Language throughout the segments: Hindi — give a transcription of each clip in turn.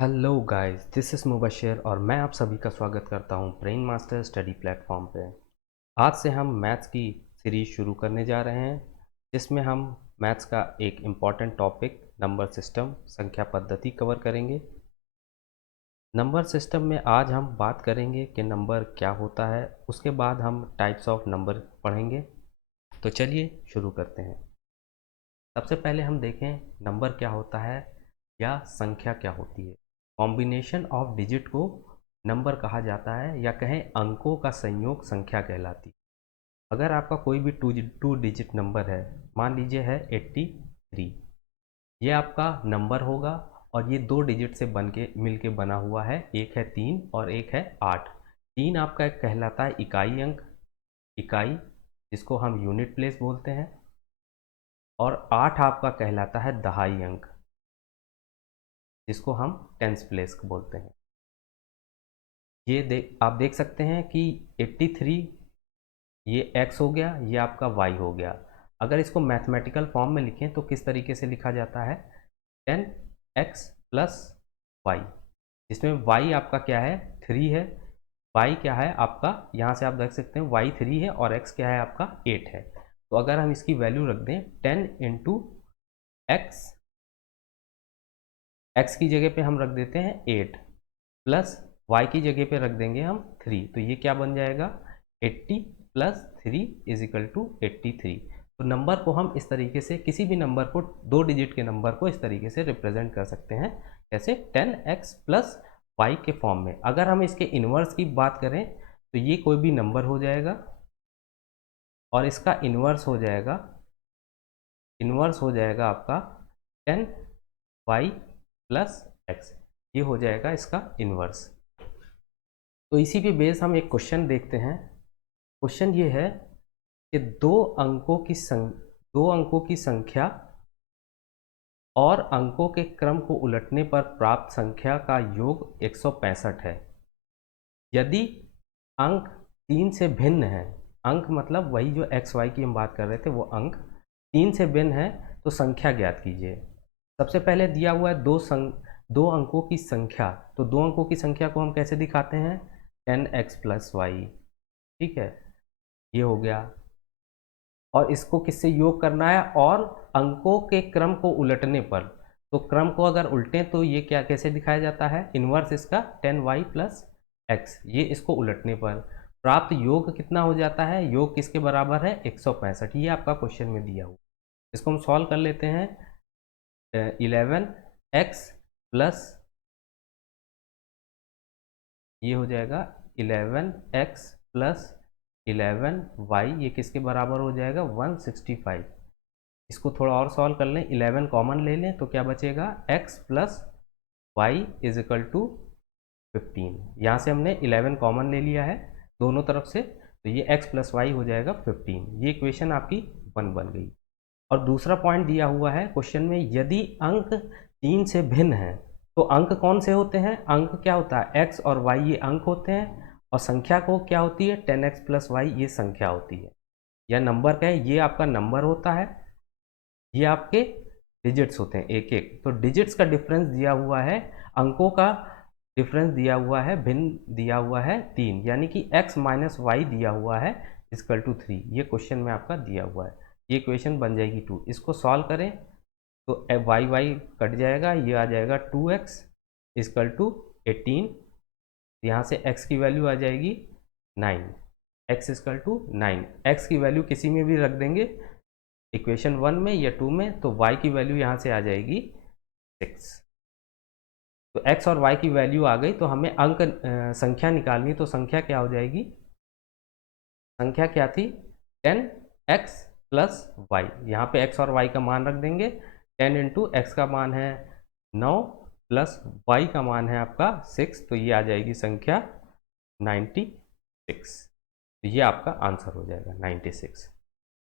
Hello guys, this is Mubashir और मैं आप सभी का स्वागत करता हूं ब्रेन मास्टर स्टडी प्लेटफॉर्म पे। आज से हम मैथ्स की सीरीज़ शुरू करने जा रहे हैं, जिसमें हम मैथ्स का एक इम्पॉर्टेंट टॉपिक नंबर सिस्टम संख्या पद्धति कवर करेंगे। नंबर सिस्टम में आज हम बात करेंगे कि नंबर क्या होता है, उसके बाद हम टाइप्स ऑफ नंबर पढ़ेंगे। तो चलिए शुरू करते हैं। सबसे पहले हम देखें नंबर क्या होता है या संख्या क्या होती है। कॉम्बिनेशन ऑफ डिजिट को नंबर कहा जाता है या कहें अंकों का संयोग संख्या कहलाती है। अगर आपका कोई भी टू डिजिट नंबर है, मान लीजिए है 83, ये आपका नंबर होगा और ये दो डिजिट से बन के मिल के बना हुआ है। एक है 3 और एक है 8। 3 आपका एक कहलाता है इकाई अंक, इकाई जिसको हम यूनिट प्लेस बोलते हैं, और 8 आपका कहलाता है दहाई अंक, जिसको हम टेंस प्लेस बोलते हैं। आप देख सकते हैं कि 83 ये x हो गया, ये आपका y हो गया। अगर इसको मैथमेटिकल फॉर्म में लिखें तो किस तरीके से लिखा जाता है? 10x प्लस वाई, जिसमें y आपका क्या है? 3 है। y क्या है आपका? यहाँ से आप देख सकते हैं y 3 है और x क्या है आपका? 8 है। तो अगर हम इसकी वैल्यू रख दें 10 इंटू एक्स, x की जगह पे हम रख देते हैं 8 प्लस y की जगह पे रख देंगे हम 3, तो ये क्या बन जाएगा? 80 प्लस 3 इज इक्वल टू 83। तो नंबर को हम इस तरीके से, किसी भी नंबर को, दो डिजिट के नंबर को इस तरीके से रिप्रेजेंट कर सकते हैं, जैसे 10x प्लस वाई के फॉर्म में। अगर हम इसके इन्वर्स की बात करें तो ये कोई भी नंबर हो जाएगा और इसका इन्वर्स हो जाएगा आपका 10y प्लस एक्स, ये हो जाएगा इसका इन्वर्स। तो इसी पे बेस हम एक क्वेश्चन देखते हैं। क्वेश्चन ये है कि दो अंकों की संख्या और अंकों के क्रम को उलटने पर प्राप्त संख्या का योग 165 है। यदि अंक 3 से भिन्न है, अंक मतलब वही जो एक्स वाई की हम बात कर रहे थे, वो अंक 3 से भिन्न है तो संख्या ज्ञात कीजिए। सबसे पहले दिया हुआ है दो अंकों की संख्या। तो दो अंकों की संख्या को हम कैसे दिखाते हैं? 10x plus Y. ठीक है, ये हो गया। और इसको किससे योग करना है? और अंकों के क्रम को उलटने पर, तो क्रम को अगर उल्टें तो ये क्या कैसे दिखाया जाता है? इन्वर्स इसका 10y प्लस एक्स, ये इसको उलटने पर प्राप्त योग कितना हो जाता है? योग किसके बराबर है? 165। ये आपका क्वेश्चन में दिया हुआ। इसको हम सॉल्व कर लेते हैं। 11x प्लस, ये हो जाएगा 11x प्लस 11y, ये किसके बराबर हो जाएगा? 165। इसको थोड़ा और सॉल्व कर लें, 11 कॉमन ले लें तो क्या बचेगा? x plus y is equal to 15। यहाँ से हमने 11 कॉमन ले लिया है दोनों तरफ से, तो ये x प्लस वाई हो जाएगा 15। ये इक्वेशन आपकी 1 बन गई। और दूसरा पॉइंट दिया हुआ है क्वेश्चन में, यदि अंक 3 से भिन्न है, तो अंक कौन से होते हैं? अंक क्या होता है? x और y, ये अंक होते हैं, और संख्या को क्या होती है? 10x प्लस वाई, ये संख्या होती है। या नंबर का है, ये आपका नंबर होता है, ये आपके डिजिट्स होते हैं एक एक। तो डिजिट्स का डिफरेंस दिया हुआ है, अंकों का डिफरेंस दिया हुआ है, भिन्न दिया हुआ है 3, यानी कि x माइनस वाई दिया हुआ है इक्वल टू 3। ये क्वेश्चन में आपका दिया हुआ है। ये क्वेश्चन बन जाएगी 2। इसको सॉल्व करें तो वाई वाई कट जाएगा, ये आ जाएगा 2x इक्वल टू 18। यहाँ से x की वैल्यू आ जाएगी 9, x इक्वल टू 9। x की वैल्यू किसी में भी रख देंगे, इक्वेशन 1 में या 2 में, तो y की वैल्यू यहाँ से आ जाएगी 6। तो x और y की वैल्यू आ गई, तो हमें संख्या निकालनी, तो संख्या क्या हो जाएगी? संख्या क्या थी? 10x plus Y. यहाँ पे x और y का मान रख देंगे। 10 इंटू एक्स का मान है 9 प्लस y का मान है आपका 6, तो ये आ जाएगी संख्या 96। तो ये आपका आंसर हो जाएगा 96।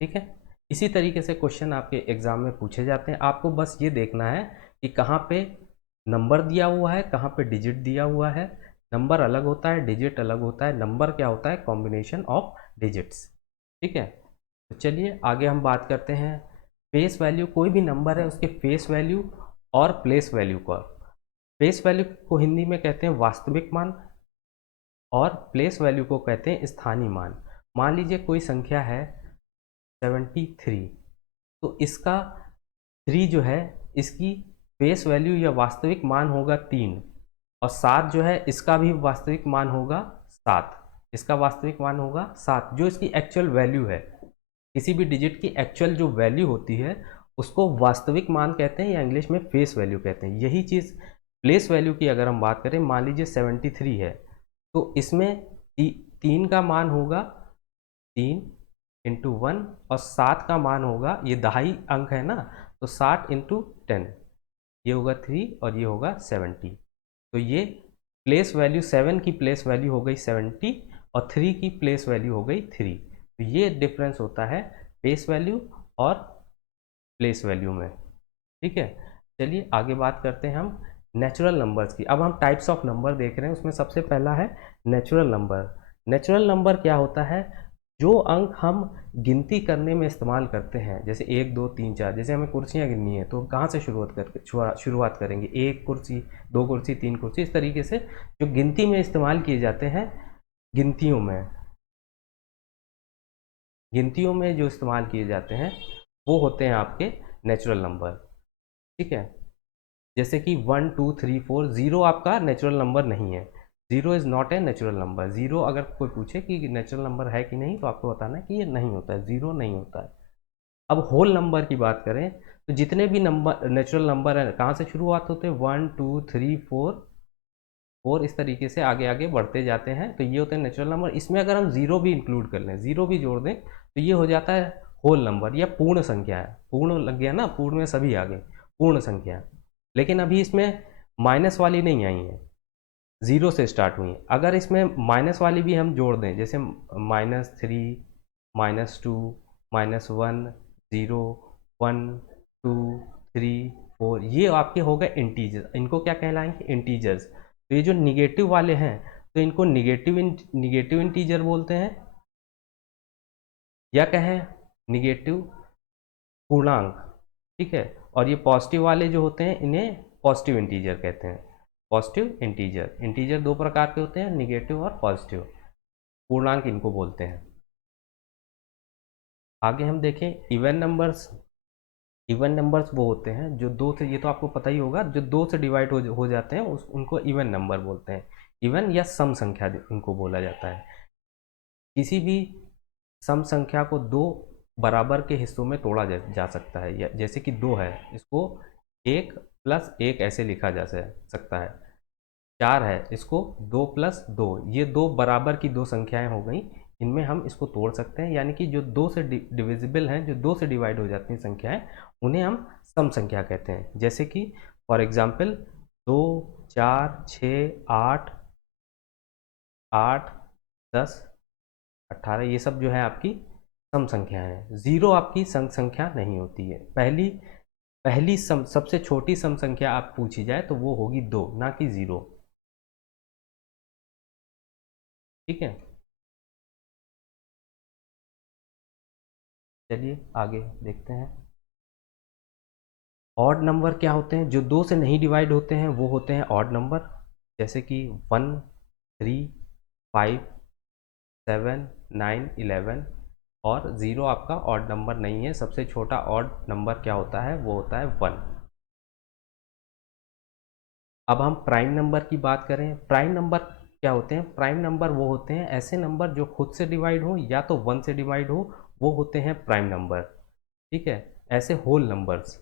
ठीक है, इसी तरीके से क्वेश्चन आपके एग्जाम में पूछे जाते हैं। आपको बस ये देखना है कि कहाँ पे नंबर दिया हुआ है, कहाँ पे डिजिट दिया हुआ है। नंबर अलग होता है, डिजिट अलग होता है। नंबर क्या होता है? Combination of digits. ठीक है, तो चलिए आगे हम बात करते हैं। फेस वैल्यू, कोई भी नंबर है उसके फेस वैल्यू और प्लेस वैल्यू का फेस वैल्यू को हिंदी में कहते हैं वास्तविक मान और प्लेस वैल्यू को कहते हैं स्थानीय मान। मान लीजिए कोई संख्या है 73, तो इसका 3 जो है इसकी फेस वैल्यू या वास्तविक मान होगा 3, और 7 जो है इसका भी वास्तविक मान होगा 7, इसका वास्तविक मान होगा 7, जो इसकी एक्चुअल वैल्यू है। किसी भी डिजिट की एक्चुअल जो वैल्यू होती है उसको वास्तविक मान कहते हैं या इंग्लिश में फेस वैल्यू कहते हैं। यही चीज़ प्लेस वैल्यू की अगर हम बात करें, मान लीजिए 73 है, तो इसमें 3 का मान होगा 3 इंटू 1, और 7 का मान होगा, ये दहाई अंक है ना, तो 60 इंटू 10, ये होगा 3 और ये होगा 70। तो ये प्लेस वैल्यू 7 की प्लेस वैल्यू हो गई 70 और 3 की प्लेस वैल्यू हो गई 3। तो ये डिफरेंस होता है फेस वैल्यू और प्लेस वैल्यू में। ठीक है, चलिए आगे बात करते हैं हम नेचुरल नंबर्स की। अब हम टाइप्स ऑफ नंबर देख रहे हैं, उसमें सबसे पहला है नेचुरल नंबर। नेचुरल नंबर क्या होता है? जो अंक हम गिनती करने में इस्तेमाल करते हैं, जैसे 1 2 3 4, जैसे हमें कुर्सियाँ गिननी है तो कहाँ से शुरुआत करेंगे? 1 कुर्सी, 2 कुर्सी, 3 कुर्सी, इस तरीके से जो गिनती में इस्तेमाल किए जाते हैं, गिनतियों में जो इस्तेमाल किए जाते हैं वो होते हैं आपके नेचुरल नंबर। ठीक है, जैसे कि 1 2 3 4, 0 आपका नेचुरल नंबर नहीं है, 0 is not a natural number. 0 अगर कोई पूछे कि नेचुरल नंबर है कि नहीं, तो आपको बताना है कि ये नहीं होता है, 0 नहीं होता है। अब होल नंबर की बात करें तो जितने भी नंबर नेचुरल नंबर हैं, कहाँ से शुरुआत होते हैं? 1 2 3 4, इस तरीके से आगे आगे बढ़ते जाते हैं, तो ये होते हैं नेचुरल नंबर। इसमें अगर हम 0 भी इंक्लूड कर लें, 0 भी जोड़ दें, तो ये हो जाता है होल नंबर या पूर्ण संख्या है। पूर्ण लग गया ना, पूर्ण में सभी आ गए, पूर्ण संख्या। लेकिन अभी इसमें माइनस वाली नहीं आई है, 0 से स्टार्ट हुई। अगर इसमें माइनस वाली भी हम जोड़ दें, जैसे -3, -2, -1, 0, 1 2 3 4, ये आपके हो गए इंटीजर। इनको क्या कहलाएंगे? इंटीजर्स। तो ये जो निगेटिव वाले हैं, तो इनको निगेटिव इंटीजर बोलते हैं, या कहें निगेटिव पूर्णांक। ठीक है, और ये पॉजिटिव वाले जो होते हैं इन्हें पॉजिटिव इंटीजर कहते हैं। पॉजिटिव इंटीजर, इंटीजर दो प्रकार के होते हैं, निगेटिव और पॉजिटिव। पूर्णांक इनको बोलते हैं। आगे हम देखें इवन नंबर्स। इवन नंबर्स वो होते हैं जो दो से, ये तो आपको पता ही होगा, जो 2 से डिवाइड हो जाते हैं उनको इवन नंबर बोलते हैं। इवन या सम संख्या इनको बोला जाता है। किसी भी सम संख्या को 2 बराबर के हिस्सों में तोड़ा जा सकता है। जैसे कि 2 है, इसको 1 + 1 ऐसे लिखा जा सकता है। 4 है, इसको 2 + 2, ये 2 बराबर की 2 संख्याएं हो गई, इनमें हम इसको तोड़ सकते हैं। यानी कि जो 2 से डिविजिबल हैं, जो 2 से डिवाइड हो जाती हैं संख्याएं, उन्हें हम सम संख्या कहते हैं। जैसे कि फॉर एग्जाम्पल 2 4 6 8 8 10 18, ये सब जो है आपकी सम संख्या है। 0 आपकी सम संख्या नहीं होती है। पहली सबसे छोटी सम संख्या आप पूछी जाए तो वो होगी 2, ना कि 0। ठीक है, चलिए आगे देखते हैं। ऑड नंबर क्या होते हैं? जो 2 से नहीं डिवाइड होते हैं वो होते हैं ऑड नंबर। जैसे कि 1 3 5 7 9 11, और 0 आपका ऑड नंबर नहीं है। सबसे छोटा ऑड नंबर क्या होता है? वो होता है 1। अब हम प्राइम नंबर की बात करें। प्राइम नंबर क्या होते हैं? प्राइम नंबर वो होते हैं ऐसे नंबर जो खुद से डिवाइड हो या तो 1 से डिवाइड हो, वो होते हैं प्राइम नंबर। ठीक है, ऐसे होल नंबर्स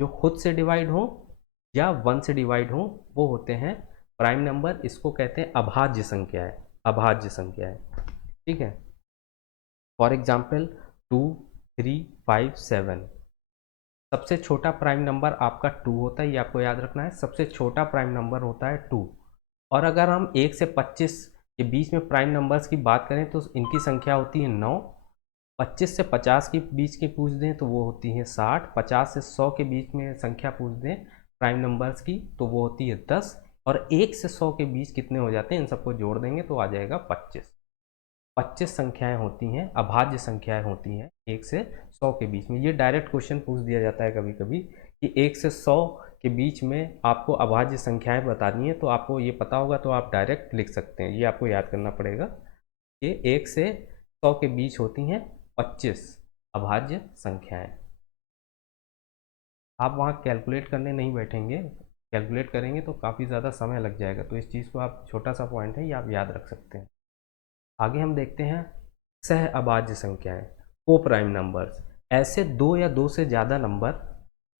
जो खुद से डिवाइड हो या 1 से डिवाइड हो, वो होते हैं प्राइम नंबर। इसको कहते हैं अभाज्य संख्याएं। अभाज्य संख्याएं, ठीक है। फॉर एग्जाम्पल 2 3 5 7, सबसे छोटा प्राइम नंबर आपका 2 होता है, ये आपको याद रखना है। सबसे छोटा प्राइम नंबर होता है 2। और अगर हम 1 से 25 के बीच में प्राइम नंबर्स की बात करें तो इनकी संख्या होती है 9। 25 से 50 के बीच की पूछ दें तो वो होती है 60। 50 से 100 के बीच में संख्या पूछ दें प्राइम नंबर्स की तो वो होती है 10। और 1 से 100 के बीच कितने हो जाते हैं, इन सबको जोड़ देंगे तो आ जाएगा 25। 25 संख्याएं होती हैं, अभाज्य संख्याएं होती हैं 1 से 100 के बीच में। ये डायरेक्ट क्वेश्चन पूछ दिया जाता है कभी कभी कि 1 से 100 के बीच में आपको अभाज्य संख्याएं बतानी है, तो आपको ये पता होगा तो आप डायरेक्ट लिख सकते हैं। ये आपको याद करना पड़ेगा कि 1 से 100 के बीच होती हैं 25 अभाज्य संख्याएं। आप वहाँ कैलकुलेट करने नहीं बैठेंगे, कैलकुलेट करेंगे तो काफ़ी ज़्यादा समय लग जाएगा, तो इस चीज़ को आप, छोटा सा पॉइंट है ये, आप याद रख सकते हैं। आगे हम देखते हैं सह अभाज्य संख्याएं, को प्राइम नंबर्स। ऐसे दो या दो से ज़्यादा नंबर,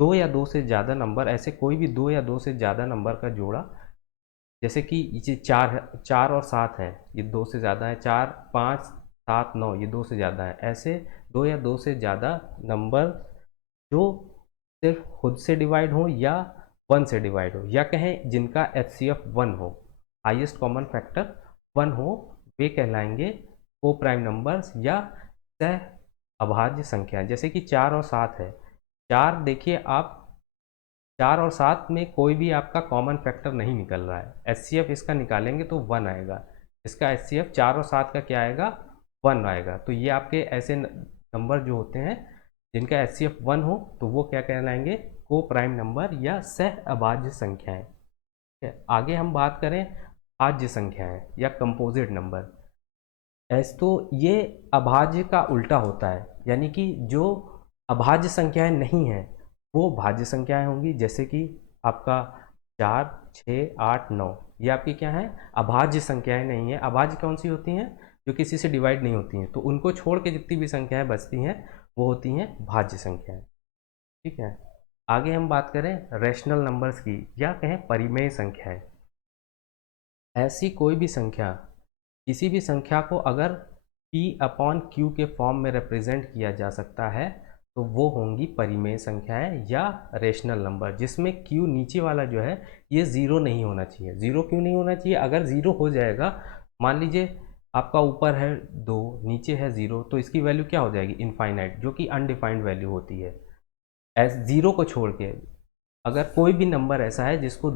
दो या दो से ज़्यादा नंबर, ऐसे कोई भी दो या दो से ज़्यादा नंबर का जोड़ा, जैसे कि ये 4 है, 4 और 7 है, ये दो से ज़्यादा है, 4 5 7 9 ये दो से ज़्यादा है। ऐसे दो या दो से ज़्यादा नंबर जो सिर्फ खुद से डिवाइड हो या 1 से डिवाइड हो, या कहें जिनका HCF 1 हो, हाईएस्ट कॉमन फैक्टर 1 हो, वे कहलाएंगे को प्राइम नंबर्स या सह अभाज्य संख्या। जैसे कि 4 और 7 है, 4 देखिए आप, 4 और 7 में कोई भी आपका कॉमन फैक्टर नहीं निकल रहा है, HCF इसका निकालेंगे तो 1 आएगा, इसका HCF 4 और 7 का क्या आएगा, 1 आएगा। तो ये आपके ऐसे नंबर जो होते हैं जिनका HCF 1 हो, तो वो क्या कहलाएंगे, को प्राइम नंबर या सह अभाज्य संख्याएं। आगे हम बात करें भाज्य संख्याएं या कंपोजिट नंबर। ऐसे तो ये अभाज्य का उल्टा होता है, यानी कि जो अभाज्य संख्याएं नहीं हैं वो भाज्य संख्याएं होंगी। जैसे कि आपका 4 6 8 9 ये आपकी क्या है, अभाज्य संख्याएं नहीं है। अभाज्य कौन सी होती हैं, जो किसी से डिवाइड नहीं होती हैं, तो उनको छोड़ के जितनी भी संख्याएं बचती हैं वो होती हैं भाज्य संख्याएं। ठीक है, आगे हम बात करें रैशनल नंबर्स की, या कहें परिमेय संख्याएं। ऐसी कोई भी संख्या, किसी भी संख्या को अगर P/Q के फॉर्म में रिप्रेजेंट किया जा सकता है तो वो होंगी परिमेय संख्याएं या रेशनल नंबर, जिसमें Q नीचे वाला जो है ये ज़ीरो नहीं होना चाहिए। ज़ीरो क्यों नहीं होना चाहिए, अगर ज़ीरो हो जाएगा, मान लीजिए आपका ऊपर है 2 नीचे है 0, तो इसकी वैल्यू क्या हो जाएगी, इनफाइनाइट, जो कि अनडिफाइंड वैल्यू होती है। एस ज़ीरो को छोड़ के अगर कोई भी नंबर ऐसा है जिसको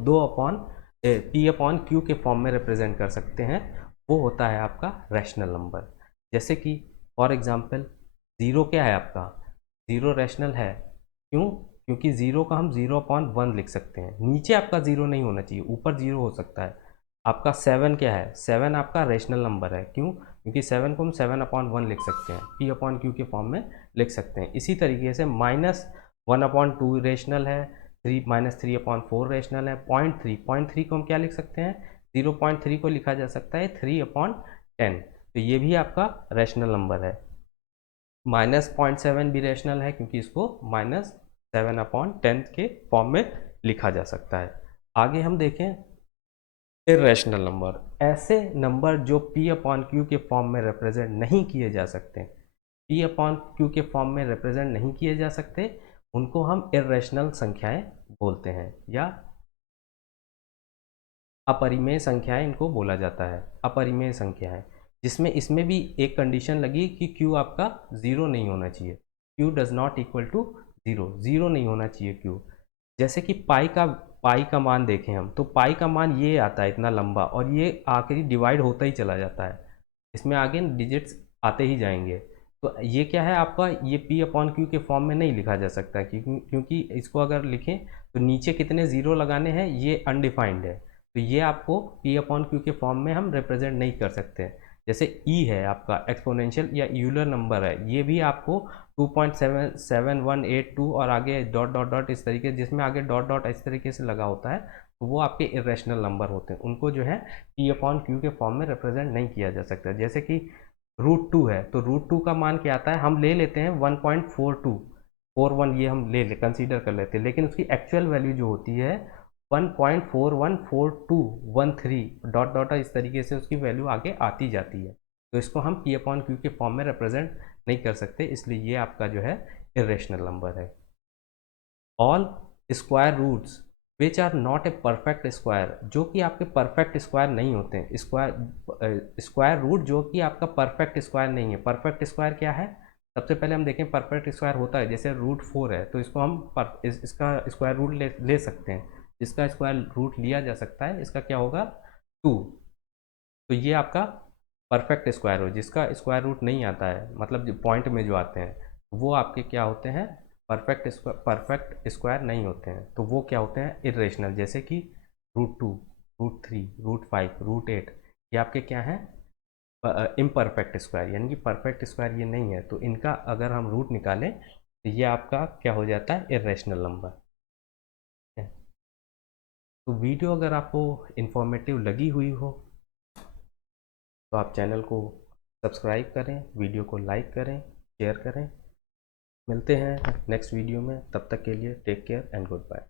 P/Q के फॉर्म में रिप्रेजेंट कर सकते हैं, वो होता है आपका रैशनल नंबर। जैसे कि फॉर एग्जांपल ज़ीरो क्या है आपका, ज़ीरो रैशनल है, क्यों, क्योंकि ज़ीरो का हम 0/1 लिख सकते हैं। नीचे आपका ज़ीरो नहीं होना चाहिए, ऊपर ज़ीरो हो सकता है। आपका 7 क्या है, 7 आपका रैशनल नंबर है, क्यों, क्योंकि 7 को हम 7/1 लिख सकते हैं, P/Q के फॉर्म में लिख सकते हैं। इसी तरीके से -1/2 रेशनल है, 3 -3/4 रेशनल है, 0.3 को हम क्या लिख सकते हैं, 0.3 को लिखा जा सकता है 3/10, तो ये भी आपका रैशनल नंबर है। -0.7 भी रैशनल है, क्योंकि इसको -7/10 के फॉर्म में लिखा जा सकता है। आगे हम देखें इर्रेशनल नंबर, ऐसे नंबर जो P/Q के फॉर्म में रिप्रेजेंट नहीं किए जा सकते, P/Q के फॉर्म में रिप्रेजेंट नहीं किए जा सकते, उनको हम इर्रेशनल संख्याएं बोलते हैं, या अपरिमेय संख्याएं इनको बोला जाता है। अपरिमेय संख्याएं, जिसमें इसमें भी एक कंडीशन लगी कि Q आपका ज़ीरो नहीं होना चाहिए, Q does not equal to zero, zero नहीं होना चाहिए Q। जैसे कि पाई का मान देखें हम, तो पाई का मान ये आता है इतना लंबा, और ये आखिरी डिवाइड होता ही चला जाता है, इसमें आगे डिजिट्स आते ही जाएंगे। तो ये क्या है आपका, ये P/Q के फॉर्म में नहीं लिखा जा सकता, क्योंकि इसको अगर लिखें तो नीचे कितने ज़ीरो लगाने हैं ये अनडिफाइंड है, तो ये आपको P/Q के फॉर्म में हम रिप्रेजेंट नहीं कर सकते। जैसे E है आपका एक्सपोनेंशियल या यूलर नंबर है, ये भी आपको 2.77182 और आगे डॉट डॉट डॉट इस तरीके, जिसमें आगे डॉट डॉट इस तरीके से लगा होता है, तो वो आपके इरेशनल नंबर होते हैं, उनको जो है P/Q के फॉर्म में रिप्रेजेंट नहीं किया जा सकता। जैसे कि √2 है, तो √2 का मान क्या आता है, हम ले लेते हैं 1.4241, ये हम ले कंसीडर कर लेते हैं, लेकिन उसकी एक्चुअल वैल्यू जो होती है 1.414213 डॉट डॉट इस तरीके से उसकी वैल्यू आगे आती जाती है, तो इसको हम P/Q के फॉर्म में रिप्रेजेंट नहीं कर सकते, इसलिए ये आपका जो है इरेशनल नंबर है। All square roots which are not a perfect square, जो कि आपके परफेक्ट स्क्वायर नहीं होते हैं, स्क्वायर रूट जो कि आपका परफेक्ट स्क्वायर नहीं है। परफेक्ट स्क्वायर क्या है, सबसे पहले हम देखें परफेक्ट स्क्वायर होता है, जैसे √4 है, तो इसको हम इसका स्क्वायर रूट ले सकते हैं, इसका स्क्वायर रूट लिया जा सकता है, इसका क्या होगा 2, तो ये आपका परफेक्ट स्क्वायर हो। जिसका स्क्वायर रूट नहीं आता है, मतलब जो पॉइंट में जो आते हैं, वो आपके क्या होते हैं, परफेक्ट स्क्वायर नहीं होते हैं, तो वो क्या होते हैं, इरेशनल, जैसे कि √2, √3, √5, √8, ये आपके क्या हैं, इम्परफेक्ट स्क्वायर, यानी कि परफेक्ट स्क्वायर ये नहीं है, तो इनका अगर हम रूट निकालें तो ये आपका क्या हो जाता है, इरेशनल नंबर है। तो वीडियो अगर आपको इन्फॉर्मेटिव लगी हुई हो तो आप चैनल को सब्सक्राइब करें, वीडियो को लाइक करें, शेयर करें। मिलते हैं नेक्स्ट वीडियो में, तब तक के लिए take care and good bye.